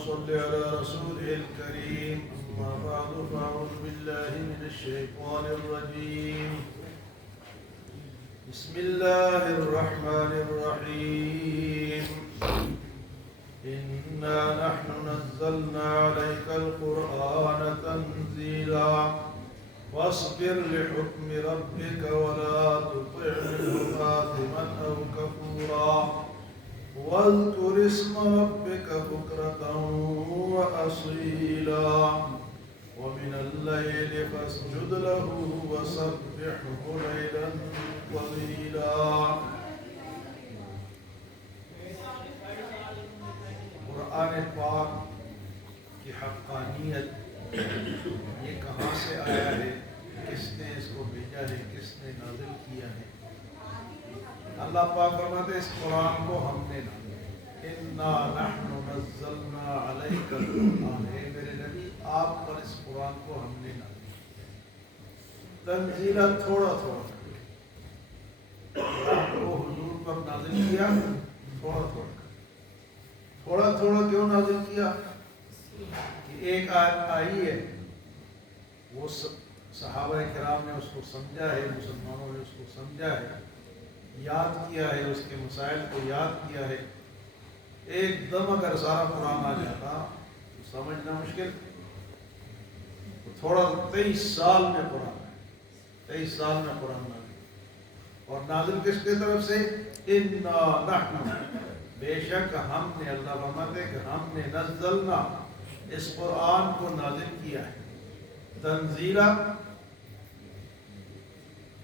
صل على رسوله الكريم. أما بعد فأعوذ بالله من الشيطان الرجيم. بسم الله الرحمن الرحيم. إنا نحن نزلنا عليك القرآن تنزيلا واصبر لحكم ربك ولا تطع منهم آثما أو كفورا واذكر اسم ربك بكرة وأصيلا ومن الليل فاسجد له وسبحه ليلا طويلا. قرآن پاک کی حقانیت یہ کہاں سے آیا ہے، کس نے اس کو بھیجا ہے، کس نے نازل کیا ہے؟ اللہ پاک فرماتے اس قرآن کو ہم نے نازل کیا. انا نحن نزلنا علیک القرآن، اے میرے نبی آپ پر اس قرآن کو ہم نے نازل کیا. تنزیلا تھوڑا تھوڑا قرآن کو حضور پر نازل کیا، تھوڑا تھوڑا. تھوڑا تھوڑا کیوں نازل کیا؟ کہ ایک آیت آئی ہے، وہ صحابہ کرام نے اس کو سمجھا ہے، مسلمانوں نے اس کو سمجھا ہے، یاد کیا ہے، اس کے مسائل کو یاد کیا ہے. ایک دم اگر سارا قرآن آ جاتا تو سمجھنا مشکل. تھوڑا 23 سال میں قرآن ہے، 23 سال میں قرآن نازل. اور نازل کس کی طرف سے؟ انا نحن، بے شک ہم نے، اللہ فرماتے کہ ہم نے نزلنا، اس قرآن کو نازل کیا ہے. تنزیلا،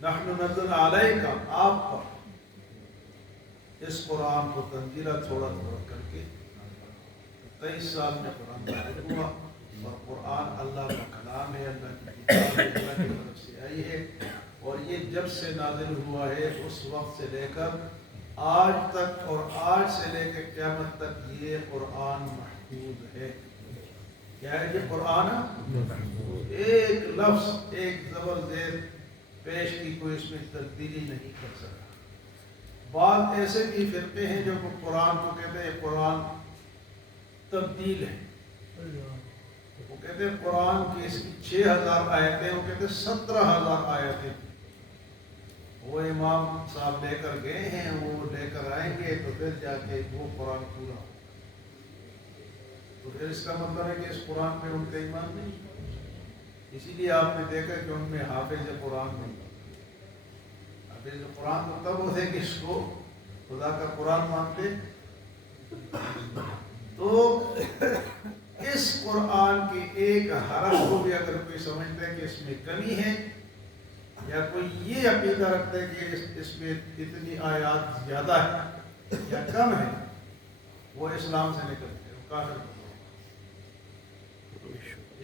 نحن نزلنا علیک، آپ پر اس قرآن کو تنزیلا تھوڑا تھوڑا کر کے. 23 سال میں قرآن نازل ہوا، اور قرآن اللہ کا کلام ہے، اللہ کی کتاب ہے، اللہ کی طرف سے آئی ہے. اور یہ جب سے نازل ہوا ہے اس وقت سے لے کر آج تک، اور آج سے لے کے قیامت تک یہ قرآن محفوظ ہے. کیا ہے یہ قرآن؟ ایک لفظ، ایک زبر زیر پیش کی کوئی اس میں تبدیلی نہیں کر سکا. بعض ایسے بھی فرقے ہیں جو قرآن کو کہتے ہیں قرآن تبدیل ہے. وہ کہتے ہیں قرآن کی اس کی 6000 آیتیں، وہ کہتے ہیں 17000 آیتیں وہ امام صاحب لے کر گئے ہیں، وہ لے کر آئیں گے تو پھر جا کے وہ قرآن پورا ہو. تو پھر اس کا مطلب ہے کہ اس قرآن پہ ان کا ایمان نہیں. اسی لیے آپ نے دیکھا کہ ان میں حافظ قرآن نہیں. حافظ قرآن تو تب ہوتے کہ اس کو خدا کا قرآن مانتے. تو اس قرآن کے ایک حرف کو بھی اگر کوئی سمجھتا ہے کہ اس میں کمی ہے، یا کوئی یہ عقیدہ رکھتا ہے کہ اس میں اتنی آیات زیادہ ہے یا کم ہے، وہ اسلام سے نکلتے ہیں، وہ کافر.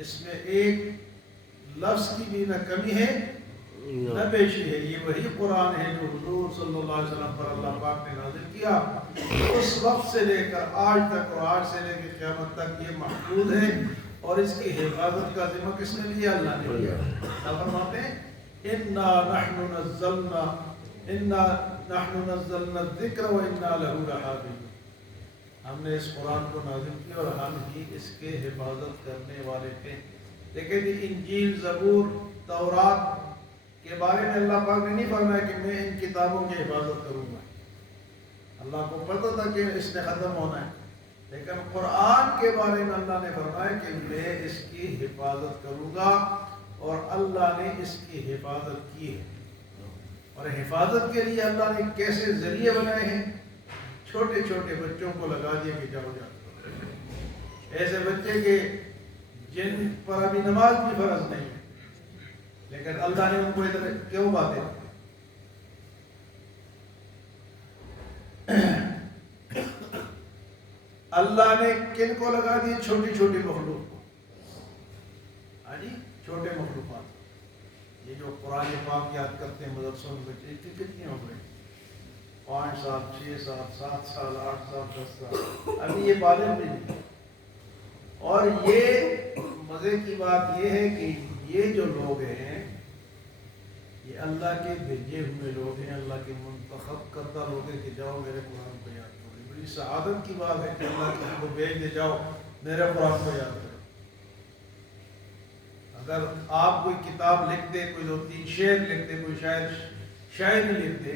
اس میں ایک لفظ کی بھی نہ کمی ہے نہ بیشی ہے. یہ وہی قرآن ہے جو حضور صلی اللہ علیہ وسلم پر اللہ پاک نے نازل کیا. اس وقت سے لے کر آج تک، اور آج سے لے کر قیامت تک یہ محفوظ ہے. اور اس کی حفاظت کا ذمہ کس نے لیا؟ اللہ نے لیا. اللہ فرماتے ہیں انا نحن نزلنا الذکر وانا له لحافظون. ہم نے اس قرآن کو نازل کیا اور ہم ہی اس کے حفاظت کرنے والے تھے. لیکن انجیل، زبور، تورات کے بارے میں اللہ پاک نے نہیں فرمایا کہ میں ان کتابوں کی حفاظت کروں گا. اللہ کو پتہ تھا کہ اس نے ختم ہونا ہے، لیکن قرآن کے بارے میں اللہ نے فرمایا کہ میں اس کی حفاظت کروں گا. اور اللہ نے اس کی حفاظت کی ہے. اور حفاظت کے لیے اللہ نے کیسے ذریعے بنائے ہیں؟ چھوٹے چھوٹے بچوں کو لگا دیا کہ جاؤ جاؤ. ایسے بچے کے جن پر ابھی نماز بھی فرض نہیں ہے، لیکن اللہ نے ان کو ادھر کیوں باتیں؟ اللہ نے کن کو لگا دی؟ چھوٹی چھوٹی مخلوق کو. ہاں جی، چھوٹے مخلوقات. یہ جو قرآن پاک یاد کرتے ہیں مدرسوں میں بچے کتنی ہو گئے؟ 5 سال، 6 سال، 7 سال، 8 سال، 10 سال، ابھی یہ بالغ بھی نہیں. اور یہ مزے کی بات یہ ہے کہ یہ جو لوگ ہیں یہ اللہ کے بھیجے ہوئے لوگ ہیں، اللہ کے منتخب کردہ لوگ ہیں کہ جاؤ میرے قرآن کو یاد کرو. بڑی سعادت کی بات ہے کہ اللہ کسی کو بھیج دے جاؤ میرے قرآن کو یاد کرو۔ اگر آپ کوئی کتاب لکھ دے، کوئی 2-3 شعر لکھ دے، کوئی شاعری لکھ دے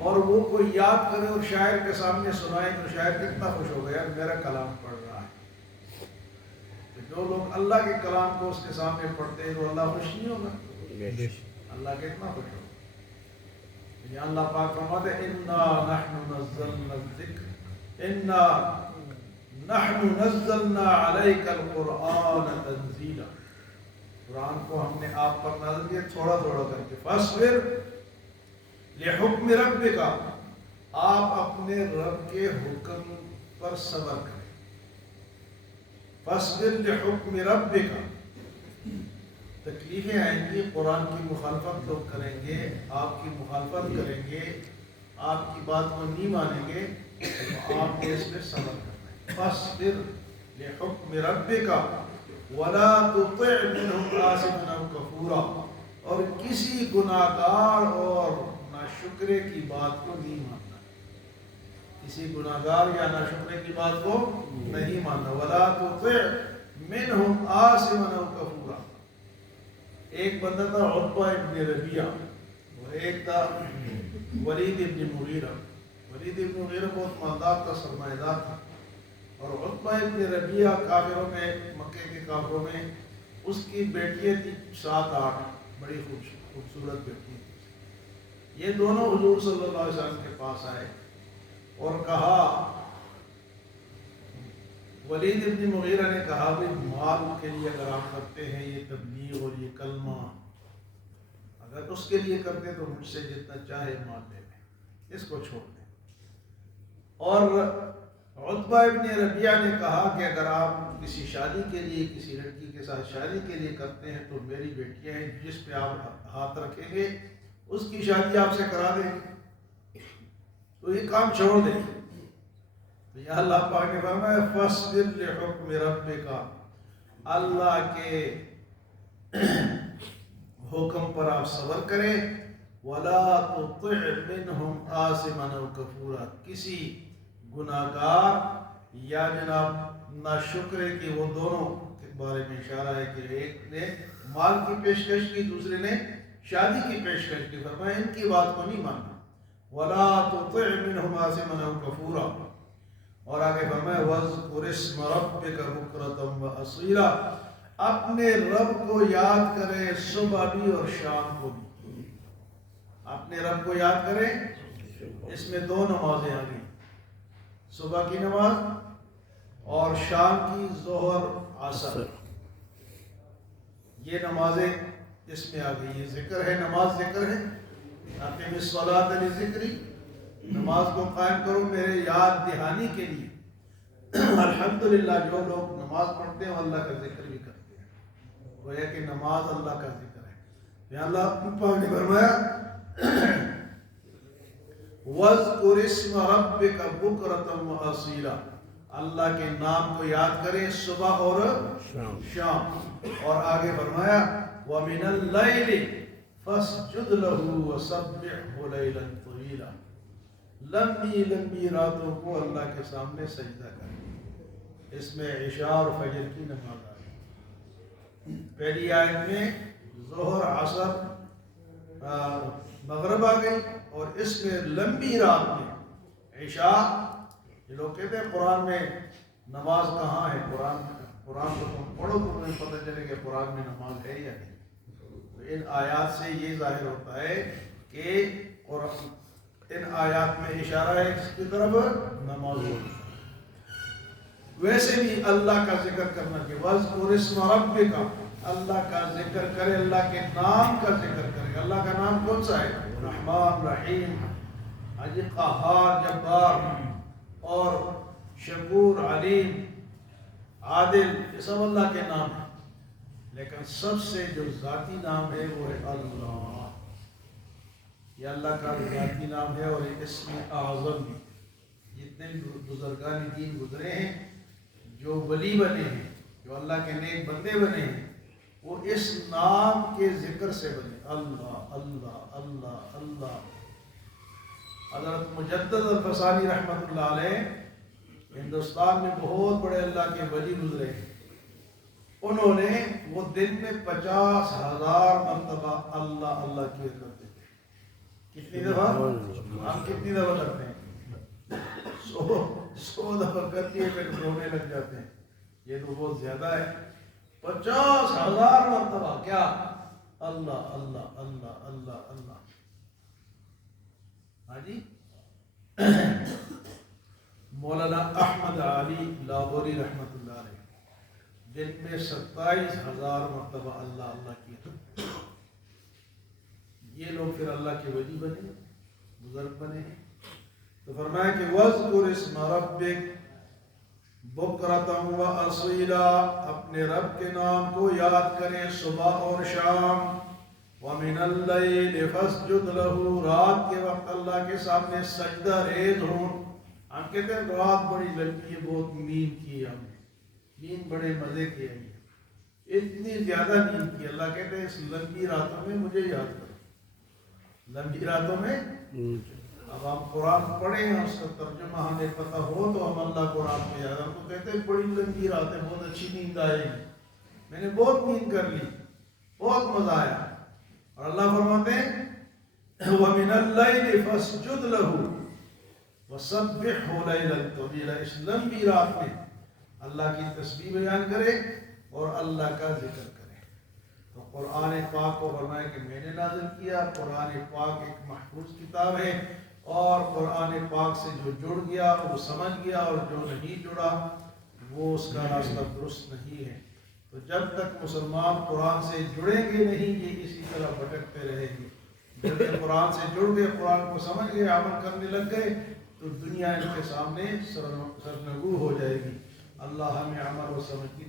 اور وہ کوئی یاد کرے اور شاعر کے سامنے سنائے تو شاعر کتنا خوش ہو گیا میرا کلام پڑھ رہا ہے۔ تو جو لوگ اللہ کے کلام کو اس کے سامنے پڑھتے ہیں تو اللہ خوش نہیں ہوگا؟ اللہ کتنا خوش ہوگا۔ یہ اللہ پاک فرماتے ہیں اِنَّا نَحْنُ نَزَّلْنَا الذِّكْرَ اِنَّا نَحْنُ نَزَّلْنَا عَلَيْكَ الْقُرْآنَ تَنزِيلًا، قرآن کو ہم نے آپ پر نازل کیا تھوڑا تھوڑا کر کے۔ فَاصْبِرْ لِحُکْمِ رَبِّكَ، آپ اپنے رب کے حکم پر صبر کریں۔ فَاصْبِرْ لِحُکْمِ رَبِّكَ، تکلیفیں آئیں گی، قرآن کی مخالفت لوگ کریں گے، آپ کی مخالفت کریں گے، آپ کی بات کو نہیں مانیں گے، تو آپ نے اس میں صبر کرنا ہے۔ فَاصْبِرْ لِحُکْمِ رَبِّكَ وَلَا تُطِعْ مِنْهُمْ آثِمًا أَوْ كَفُورًا، اور کسی گناہ گار اور ناشکرے کی بات کو نہیں ماننا، کسی گناہ گار یا ناشکرے کی بات کو نہیں ماننا۔ وَلَا تُطِعْ مِنْهُمْ آثِمًا أَوْ كَفُورًا، ایک بندہ تھا عتبہ ابن ربیعہ اور ایک تھا ولید ابن مغیرہ۔ ولید ابن مغیرہ بہت مالدار تھا، سرمایہ دار تھا، اور عتبہ ابن ربیعہ کافروں میں، مکے کے کافروں میں اس کی بیٹیاں تھی 7-8 بڑی خوبصورت بیٹی تھی۔ یہ دونوں حضور صلی اللہ علیہ وسلم کے پاس آئے اور کہا، ولید ابن مغیرہ نے کہا بھائی مال کے لیے اگر آپ کرتے ہیں یہ تبلیغ اور یہ کلمہ، اگر اس کے لیے کرتے تو مجھ سے جتنا چاہے مال لے لیں، اس کو چھوڑ دیں۔ اور عتبہ ابن ربیعہ نے کہا کہ اگر آپ کسی شادی کے لیے، کسی لڑکی کے ساتھ شادی کے لیے کرتے ہیں تو میری بیٹیاں ہیں جس پہ آپ ہاتھ رکھیں گے اس کی شادی آپ سے کرا دیں گے، تو یہ کام چھوڑ دیں۔ تو یہ اللہ پاک نے فرمایا فَاصْبِرْ لِحُکْمِ رَبِّكَ، اللہ کے حکم پر آپ صبر کریں۔ وَلَا تُطِعْ مِنْهُمْ آثِمًا أَوْ كَفُورًا، کسی گناہ گار یا جناب ناشکرے کی، وہ دونوں کے بارے میں اشارہ ہے کہ ایک نے مال کی پیشکش کی، دوسرے نے شادی کی پیشکش کی، فرمایا ان کی بات کو نہیں ماننا۔ وَلَا تُطِعْ مِنْهُمْ آثِمًا أَوْ كَفُورًا، اور آگے فرمایا وَاذْكُرِ اسْمَ رَبِّكَ بُكْرَةً وَأَصِيلًا، اپنے رب کو یاد کرے صبح بھی اور شام کو بھی، اپنے رب کو یاد کرے۔ اس میں 2 نمازیں آ گئی، صبح کی نماز اور شام کی ظہر عصر، یہ نمازیں اس میں آ گئی۔ یہ ذکر ہے، نماز ذکر ہے، اقیم الصلاۃ لذکری، نماز کو قائم کرو میرے یاد دہانی کے لیے۔ الحمدللہ جو لوگ نماز پڑھتے ہیں وہ اللہ کا ذکر بھی کرتے ہیں، گویا کہ نماز اللہ کا ذکر ہے۔ یا اللہ پاک نے فرمایا وَاذْكُرِ اسْمَ رَبِّكَ بُكْرَةً وَأَصِيلًا، اللہ کے نام کو یاد کریں صبح اور شام، اور آگے فرمایا وَمِنَ اللَّيْلِ فَاسْجُدْ لَهُ وَسَبِّحْهُ لَيْلًا طَوِيلًا، لمبی لمبی راتوں کو اللہ کے سامنے سجدہ کریں۔ اس میں عشاء اور فجر کی نماز آ گئی۔ پہلی آیت میں ظہر عصر مغرب آ گئی، اور اس میں لمبی رات میں عشاء۔ یہ لوگ کہتے ہیں قرآن میں نماز کہاں ہے، قرآن کو تم پڑھو تو تمہیں پتہ چلے کہ قرآن میں نماز ہے یا نہیں۔ تو ان آیات سے یہ ظاہر ہوتا ہے کہ ان آیات میں اشارہ ہے اس کی طرف نماز ہوتی ہے۔ ویسے بھی اللہ کا ذکر کرنا کہ وَاذْكُرِ اسْمَ رَبِّكَ، اللہ کا ذکر کرے، اللہ کے نام کا ذکر کرے۔ اللہ کا نام کون سا ہے؟ رحمان، رحیم، قہار، جبار اور شکور، علیم، عادل، یہ سب اللہ کے نام ہیں، لیکن سب سے جو ذاتی نام ہے وہ ہے اللہ۔ یہ اللہ کا ذاتی نام ہے، اور یہ اسم اعظم بھی۔ جتنے بزرگان دین گزرے ہیں، جو ولی بنے ہیں، جو اللہ کے نیک بندے بنے ہیں، وہ اس نام کے ذکر سے بنے۔ اللہ اللہ اللہ اللہ۔ حضرت مجدد الفسانی رحمۃ اللہ علیہ ہندوستان میں بہت بڑے اللہ کے ولی گزرے ہیں، انہوں نے وہ دن میں 50,000 مرتبہ اللہ اللہ کیا کرتے تھے۔ کتنی دفعہ؟ ہم کتنی دفعہ کرتے ہیں؟ 100 دفعہ کر لیے پھر رونے لگ جاتے ہیں، یہ تو بہت زیادہ ہے۔ 50,000 مرتبہ کیا؟ اللہ اللہ اللہ اللہ اللہ۔ ہاں جی، مولانا احمد علی لاہوری رحمۃ اللہ علیہ دن میں 27,000 مرتبہ اللہ اللہ کیا۔ یہ لوگ پھر اللہ کے ولی بنے، بزرگ بنے ہیں۔ تو فرمایا کہ وَاذْكُرِ اسْمَ رَبِّكَ بُكْرَةً وَأَصِيلًا، اپنے رب کے نام کو یاد کریں صبح اور شام۔ وَمِنَ اللَّيْلِ فَاسْجُدْ لَهُ، رات کے وقت اللہ کے سامنے سجدہ ریز ہوں۔ ہم کہتے ہیں رات بڑی لمبی ہے، بہت نیند کی ہم نے، نیند بڑے مزے کی ہے، اتنی زیادہ نیند کی۔ اللہ کہتے ہیں اس لمبی راتوں میں مجھے یاد کرو، لمبی راتوں میں۔ اب ہم قرآن پڑھیں، اس کا ترجمہ ہمیں پتہ ہو تو ہم اللہ قرآن کو یاد، ہم کو کہتے ہیں بڑی لمبی رات ہے، بہت اچھی نیند آئے گی، میں نے بہت نیند کر لی، بہت مزہ آیا۔ اور اللہ فرماتے ہیں وَمِنَ اللَّيْلِ فَاسْجُدْ لَهُ وَسَبِّحْهُ لَيْلًا طَوِيلًا، اس لمبی رات میں اللہ کی تسبیح بیان کرے اور اللہ کا ذکر کرے۔ تو قرآن پاک کو فرمایا کہ میں نے نازل کیا۔ قرآن پاک ایک محفوظ کتاب ہے، اور قرآن پاک سے جو جڑ گیا وہ سمجھ گیا، اور جو نہیں جڑا وہ اس کا راستہ درست نہیں ہے۔ تو جب تک مسلمان قرآن سے جڑیں گے نہیں، یہ اسی طرح بھٹکتے رہیں گے۔ جب یہ قرآن سے جڑ گئے، قرآن کو سمجھ گئے، عمل کرنے لگ گئے، تو دنیا ان کے سامنے سرنگو ہو جائے گی۔ اللہ ہمیں عمل و سمجھ کی